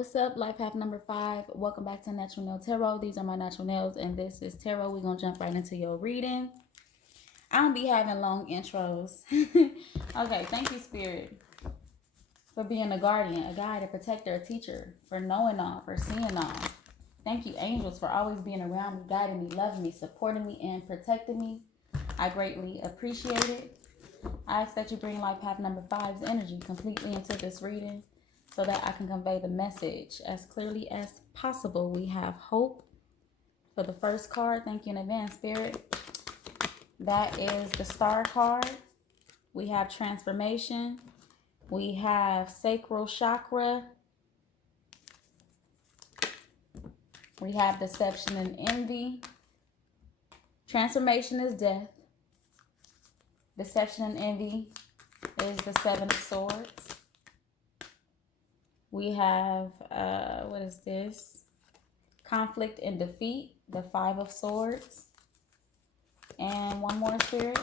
What's up, life hack number 5? Welcome back to Natural Nail Tarot. These are my natural nails, and this is tarot. We're gonna jump right into your reading. I don't be having long intros. Okay, thank you, Spirit, for being a guardian, a guide, a protector, a teacher, for knowing all, for seeing all. Thank you, angels, for always being around me, guiding me, loving me, supporting me, and protecting me. I greatly appreciate it. I ask that you bring life hack number 5's energy completely into this reading, so that I can convey the message as clearly as possible. We have hope for the first card. Thank you in advance, Spirit. That is the Star card. We have transformation. We have sacral chakra. We have deception and envy. Transformation is death. Deception and envy is the 7 of Swords. We have, what is this? Conflict and defeat, the 5 of Swords. And one more, Spirit.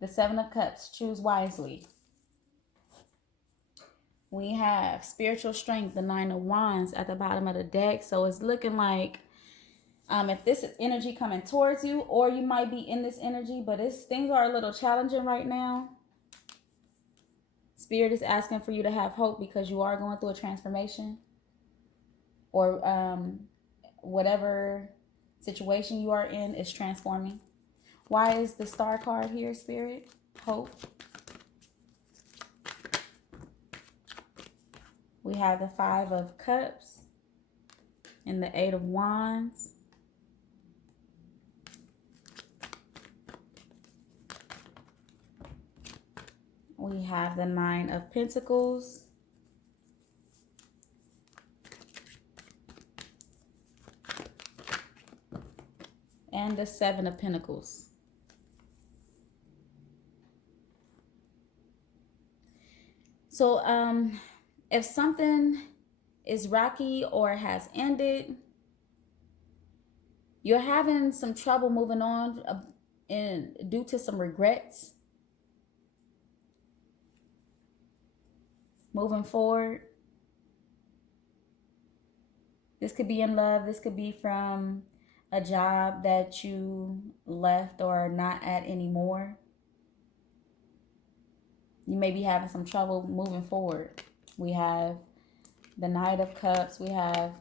The 7 of Cups, choose wisely. We have spiritual strength, the 9 of Wands at the bottom of the deck. So it's looking like if this is energy coming towards you, or you might be in this energy, but things are a little challenging right now. Spirit is asking for you to have hope because you are going through a transformation, or whatever situation you are in is transforming. Why is the Star card here, Spirit? Hope. We have the 5 of Cups and the 8 of Wands. We have the 9 of Pentacles. And the 7 of Pentacles. So, if something is rocky or has ended, you're having some trouble moving on due to some regrets. Moving forward. This could be in love. This could be from a job that you left or are not at anymore. You may be having some trouble moving forward. We have the Knight of Cups. We have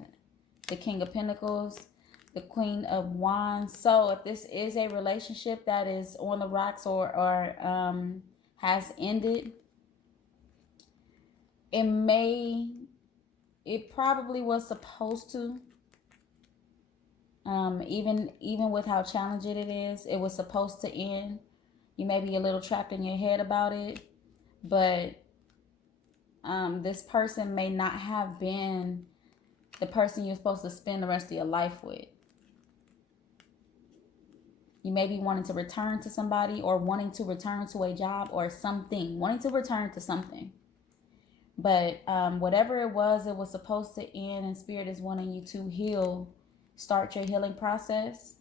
the King of Pentacles, the Queen of Wands. So if this is a relationship that is on the rocks or has ended, it probably was supposed to. Even with how challenging it is, it was supposed to end. You may be a little trapped in your head about it, but this person may not have been the person you're supposed to spend the rest of your life with. You may be wanting to return to somebody, or wanting to return to a job or something, wanting to return to something. But whatever it was supposed to end, and Spirit is wanting you to heal. Start your healing process.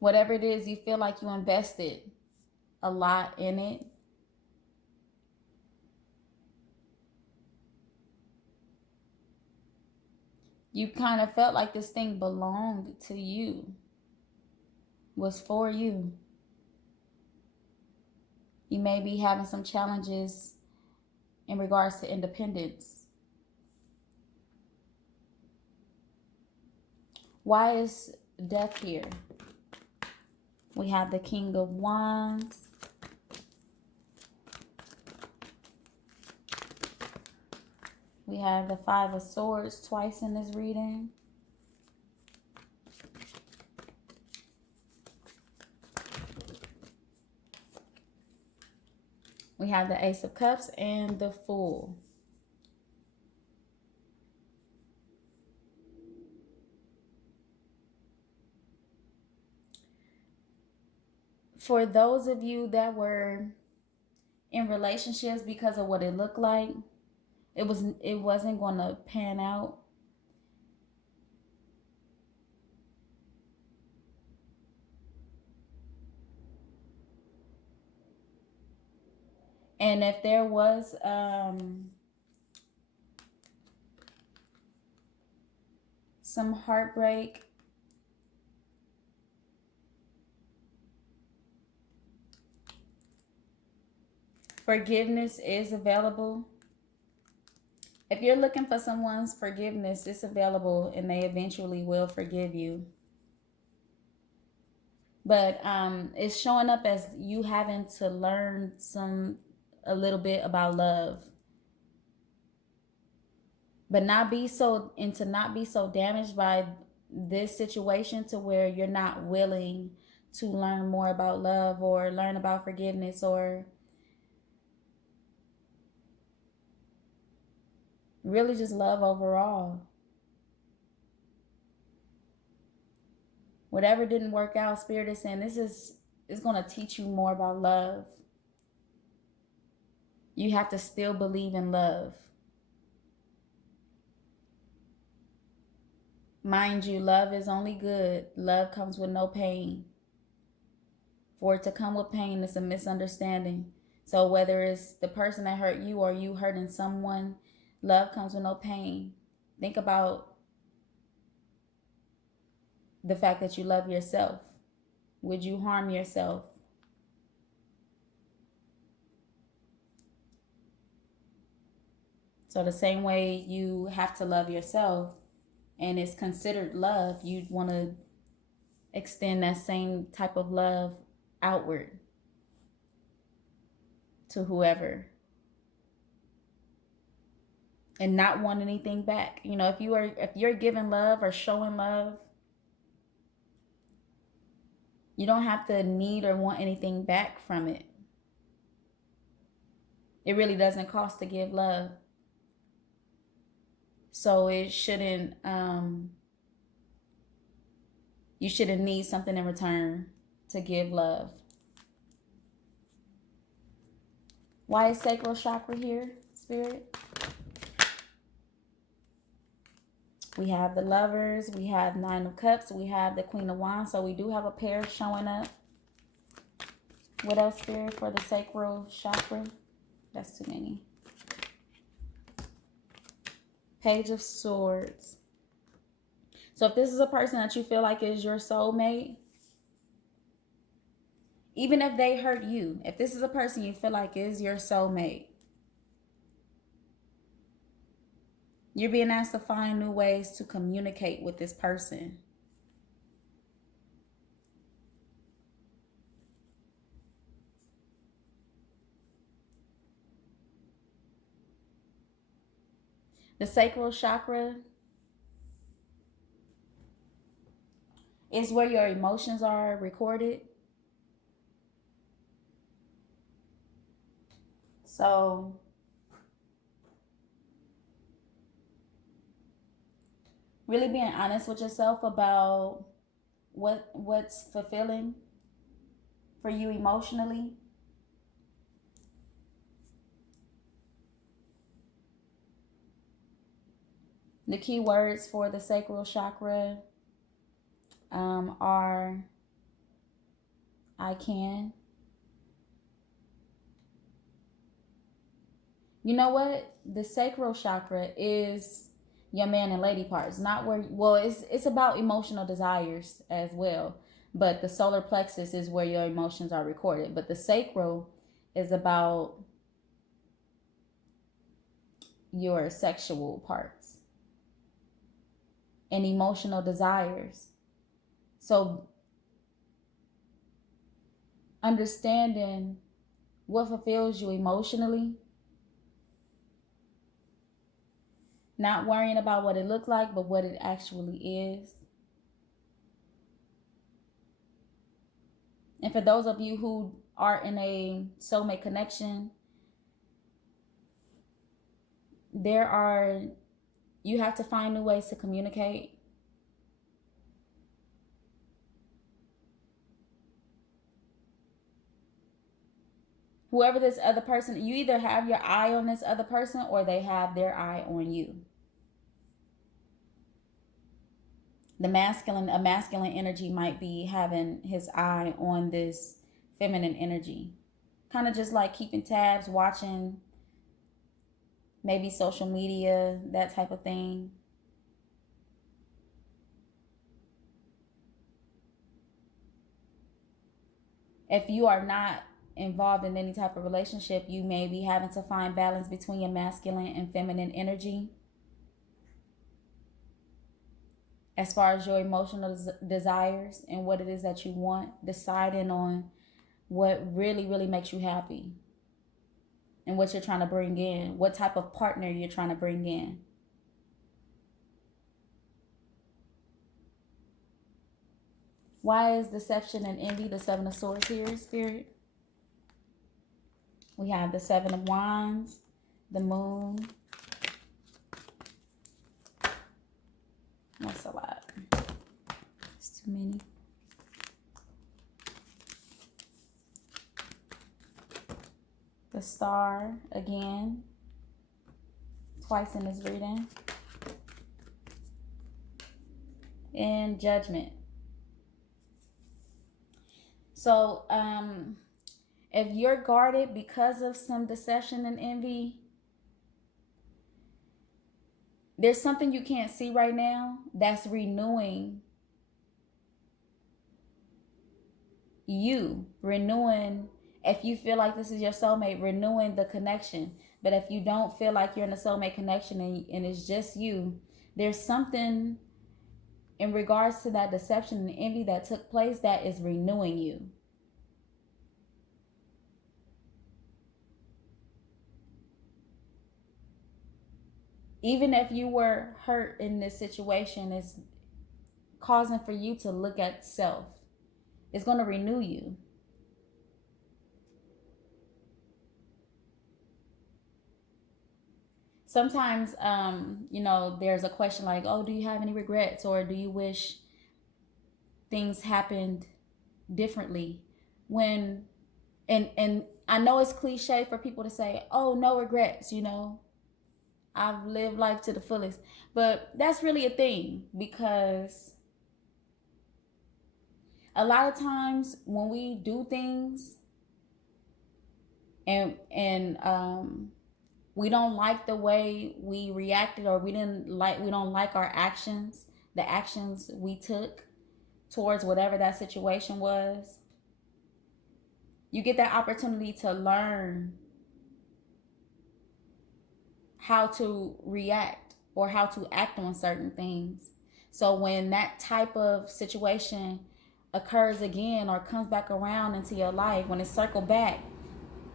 Whatever it is, you feel like you invested a lot in it. You kind of felt like this thing belonged to you, was for you. You may be having some challenges in regards to independence. Why is death here? We have the King of Wands. We have the 5 of Swords twice in this reading. We have the Ace of Cups and the Fool. For those of you that were in relationships because of what it looked like, it wasn't going to pan out. And if there was some heartbreak, forgiveness is available. If you're looking for someone's forgiveness, it's available and they eventually will forgive you. But it's showing up as you having to learn a little bit about love. But not be so damaged by this situation to where you're not willing to learn more about love or learn about forgiveness or really just love overall. Whatever didn't work out, Spirit is saying this is going to teach you more about love. You have to still believe in love. Mind you, love is only good. Love comes with no pain. For it to come with pain, it's a misunderstanding. So whether it's the person that hurt you or you hurting someone, love comes with no pain. Think about the fact that you love yourself. Would you harm yourself? So the same way you have to love yourself and it's considered love, you'd want to extend that same type of love outward to whoever. And not want anything back. You know, if you're giving love or showing love, you don't have to need or want anything back from it. It really doesn't cost to give love. So it shouldn't you shouldn't need something in return to give love. Why is sacral chakra here, Spirit? We have the Lovers, we have Nine of Cups, we have the Queen of Wands. So we do have a pair showing up. What else, Spirit, for the sacral chakra? That's too many. Page of Swords. So if this is a person that you feel like is your soulmate, even if they hurt you, if this is a person you feel like is your soulmate, you're being asked to find new ways to communicate with this person. The sacral chakra is where your emotions are recorded. So really being honest with yourself about what's fulfilling for you emotionally. The key words for the sacral chakra are I can. You know what? The sacral chakra is your man and lady parts. Not where, well, it's about emotional desires as well. But the solar plexus is where your emotions are recorded. But the sacral is about your sexual parts and emotional desires. So understanding what fulfills you emotionally, not worrying about what it looks like, but what it actually is. And for those of you who are in a soulmate connection, you have to find new ways to communicate. Whoever this other person, you either have your eye on this other person or they have their eye on you. A masculine energy might be having his eye on this feminine energy. kind of just like keeping tabs, watching maybe social media, that type of thing. If you are not involved in any type of relationship, you may be having to find balance between your masculine and feminine energy as far as your emotional desires and what it is that you want, deciding on what really, really makes you happy and what you're trying to bring in, what type of partner you're trying to bring in. Why is deception and envy the Seven of Swords here, Spirit? We have the Seven of Wands, the Moon. That's a lot. It's too many. The Star again, twice in this reading. And Judgment. So, if you're guarded because of some deception and envy, there's something you can't see right now that's renewing you, renewing, if you feel like this is your soulmate, renewing the connection. But if you don't feel like you're in a soulmate connection and it's just you, there's something in regards to that deception and envy that took place that is renewing you. Even if you were hurt in this situation, it's causing for you to look at self. It's going to renew you. Sometimes, there's a question like, oh, do you have any regrets? Or do you wish things happened differently? And I know it's cliche for people to say, oh, no regrets, I've lived life to the fullest. But that's really a thing, because a lot of times when we do things and we don't like the way we reacted, or we don't like our actions, the actions we took towards whatever that situation was, you get that opportunity to learn how to react or how to act on certain things. So when that type of situation occurs again or comes back around into your life, when it's circled back,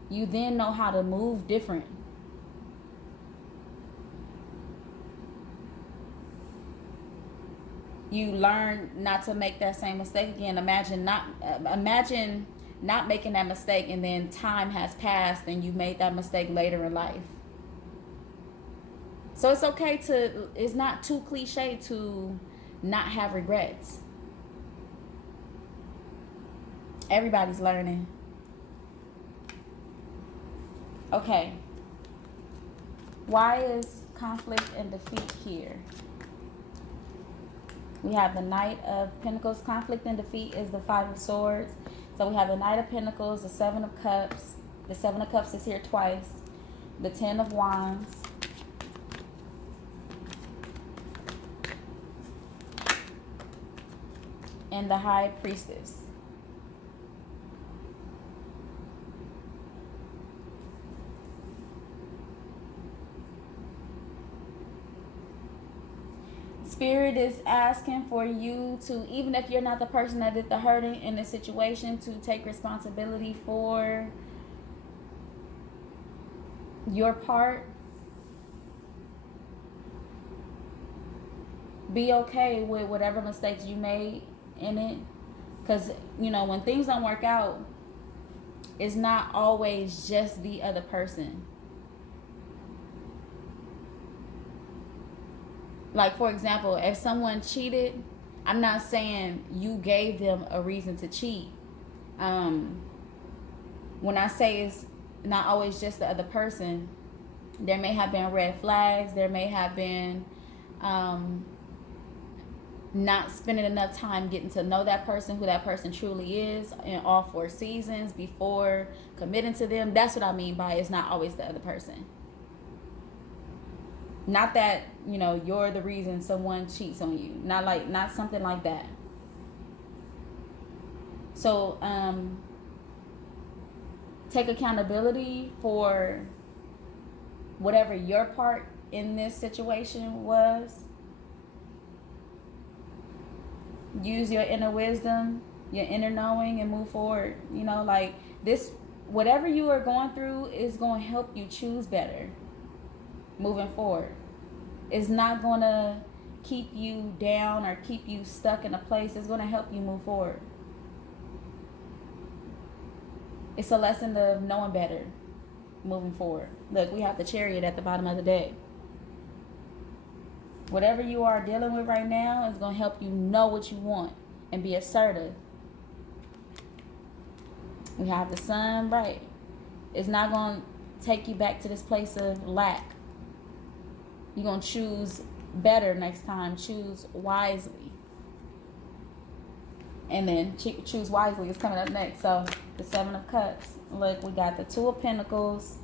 you then know how to move different. You learn not to make that same mistake again. Imagine not making that mistake, and then time has passed and you made that mistake later in life. So it's okay it's not too cliche to not have regrets. Everybody's learning. Okay. Why is conflict and defeat here? We have the Knight of Pentacles. Conflict and defeat is the Five of Swords. So we have the Knight of Pentacles, the Seven of Cups. The Seven of Cups is here twice. The Ten of Wands. And the High Priestess. Spirit is asking for you to, even if you're not the person that did the hurting in the situation, to take responsibility for your part. Be okay with whatever mistakes you made in it. Because, when things don't work out, it's not always just the other person. Like, for example, if someone cheated, I'm not saying you gave them a reason to cheat. When I say it's not always just the other person, there may have been red flags. There may have been not spending enough time getting to know that person, who that person truly is in all 4 seasons before committing to them. That's what I mean by it's not always the other person. Not that, you're the reason someone cheats on you. Not something like that. So, take accountability for whatever your part in this situation was. Use your inner wisdom, your inner knowing, and move forward. This, whatever you are going through is going to help you choose better moving forward. It's not going to keep you down or keep you stuck in a place. It's going to help you move forward. It's a lesson of knowing better moving forward. Look, we have the Chariot at the bottom of the deck. Whatever you are dealing with right now is going to help you know what you want and be assertive. We have the Sun, right? It's not going to take you back to this place of lack. You're going to choose better next time. Choose wisely. And then choose wisely is coming up next. So the 7 of Cups. Look, we got the 2 of Pentacles,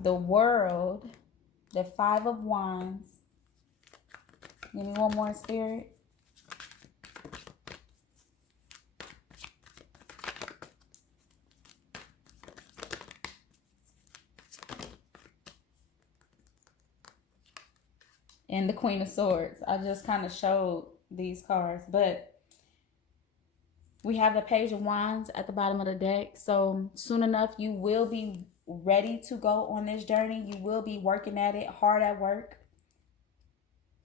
the World, the 5 of Wands. Give me one more, Spirit. And the Queen of Swords. I just kind of showed these cards, but we have the Page of Wands at the bottom of the deck. So soon enough, you will be ready to go on this journey. You will be working at it, hard at work.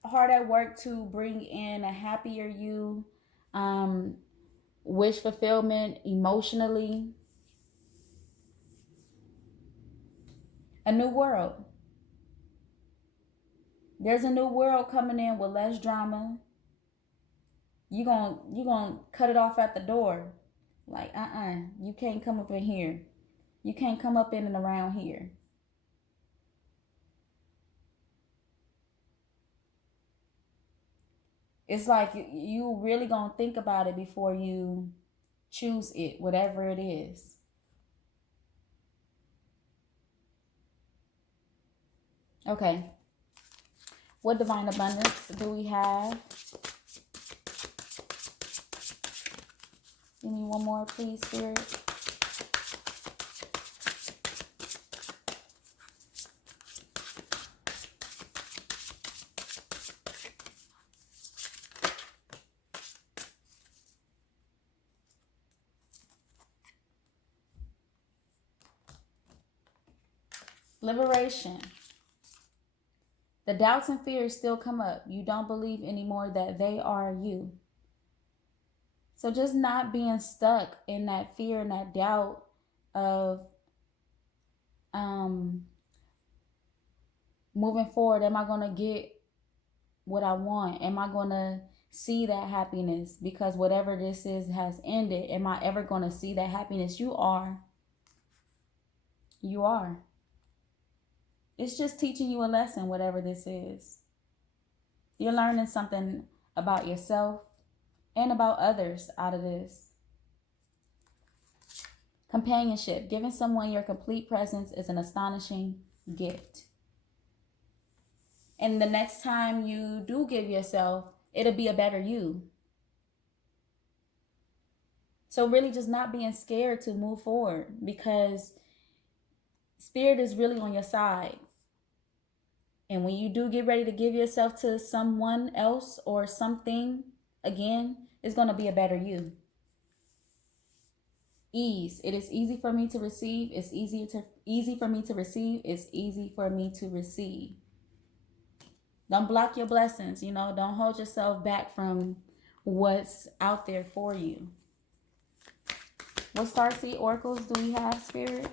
Hard at work to bring in a happier you, wish fulfillment emotionally. A new world. There's a new world coming in with less drama. You're gonna cut it off at the door. Like, you can't come up in here. You can't come up in and around here. It's like you really gonna think about it before you choose it, whatever it is. Okay. What divine abundance do we have? Give me one more, please, Spirit. Liberation. The doubts and fears still come up. You don't believe anymore that they are you. So just not being stuck in that fear and that doubt of moving forward. Am I going to get what I want? Am I going to see that happiness? Because whatever this is has ended. Am I ever going to see that happiness? You are. You are. It's just teaching you a lesson, whatever this is. You're learning something about yourself and about others out of this. Companionship. Giving someone your complete presence is an astonishing gift. And the next time you do give yourself, it'll be a better you. So really just not being scared to move forward, because Spirit is really on your side. And when you do get ready to give yourself to someone else or something, again, it's going to be a better you. Ease. It is easy for me to receive. It's easy for me to receive. It's easy for me to receive. Don't block your blessings. Don't hold yourself back from what's out there for you. What starseed oracles do we have, Spirit?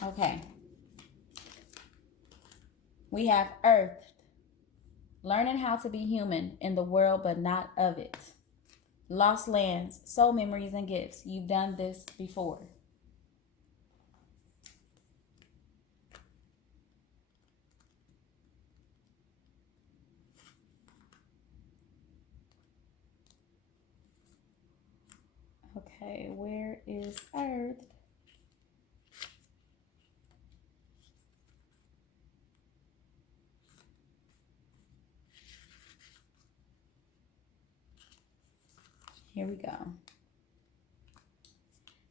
Okay. We have earth, learning how to be human in the world but not of it. Lost lands, soul memories and gifts. You've done this before. Okay, where is earth? Here we go.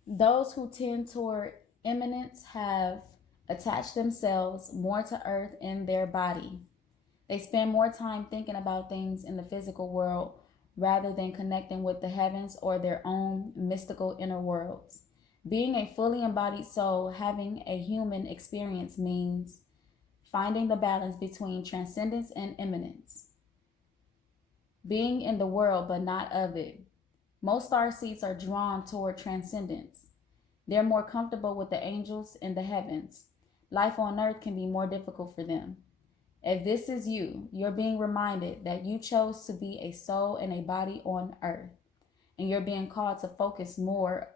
Those who tend toward imminence have attached themselves more to earth in their body. They spend more time thinking about things in the physical world rather than connecting with the heavens or their own mystical inner worlds. Being a fully embodied soul, having a human experience means finding the balance between transcendence and immanence. Being in the world but not of it. Most star seeds are drawn toward transcendence. They're more comfortable with the angels in the heavens. Life on earth can be more difficult for them. If this is you, you're being reminded that you chose to be a soul and a body on earth, and you're being called to focus more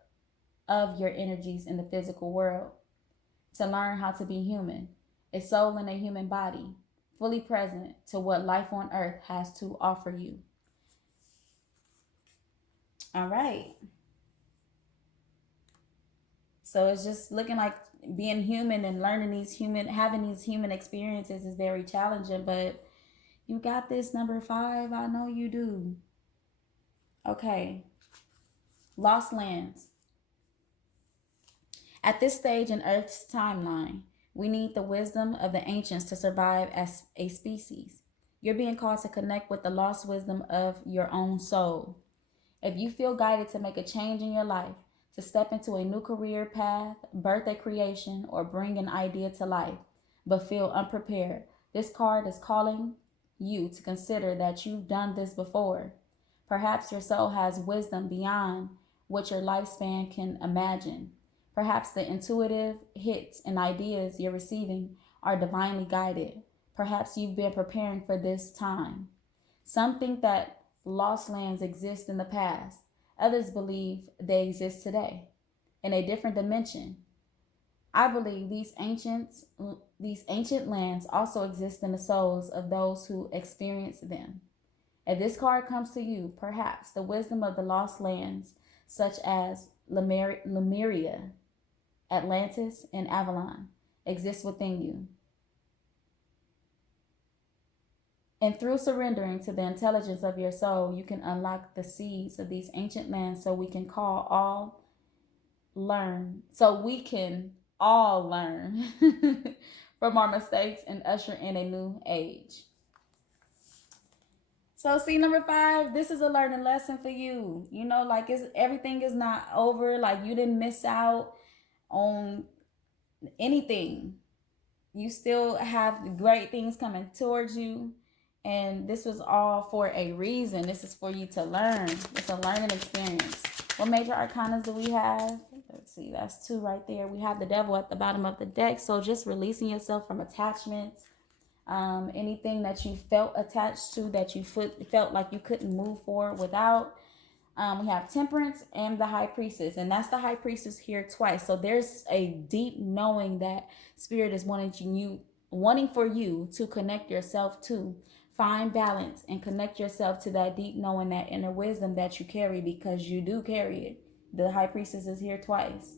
of your energies in the physical world, to learn how to be human, a soul in a human body, fully present to what life on earth has to offer you. All right. So it's just looking like being human and learning having these human experiences is very challenging, but you got this, number 5. I know you do. Okay. Lost lands. At this stage in Earth's timeline, we need the wisdom of the ancients to survive as a species. You're being called to connect with the lost wisdom of your own soul. If you feel guided to make a change in your life, to step into a new career path, birth a creation, or bring an idea to life, but feel unprepared, this card is calling you to consider that you've done this before. Perhaps your soul has wisdom beyond what your lifespan can imagine. Perhaps the intuitive hits and ideas you're receiving are divinely guided. Perhaps you've been preparing for this time. Some think that lost lands exist in the past. Others believe they exist today in a different dimension. I believe these ancient lands also exist in the souls of those who experience them. If this card comes to you, perhaps the wisdom of the lost lands, such as Lemuria, Atlantis, and Avalon, exists within you. And through surrendering to the intelligence of your soul, you can unlock the seeds of these ancient lands so we can all learn from our mistakes and usher in a new age. So see, number 5, this is a learning lesson for you. You know, like everything is not over. Like you didn't miss out on anything. You still have great things coming towards you. And this was all for a reason. This is for you to learn. It's a learning experience. What major arcanas do we have? Let's see, that's 2 right there. We have the devil at the bottom of the deck. So just releasing yourself from attachments. Anything that you felt attached to that you felt like you couldn't move forward without. We have Temperance and the High Priestess, and that's the High Priestess here twice. So there's a deep knowing that Spirit is wanting for you to connect yourself to. Find balance and connect yourself to that deep knowing, that inner wisdom that you carry, because you do carry it. The High Priestess is here twice.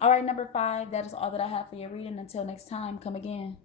All right, number 5, that is all that I have for your reading. Until next time, come again.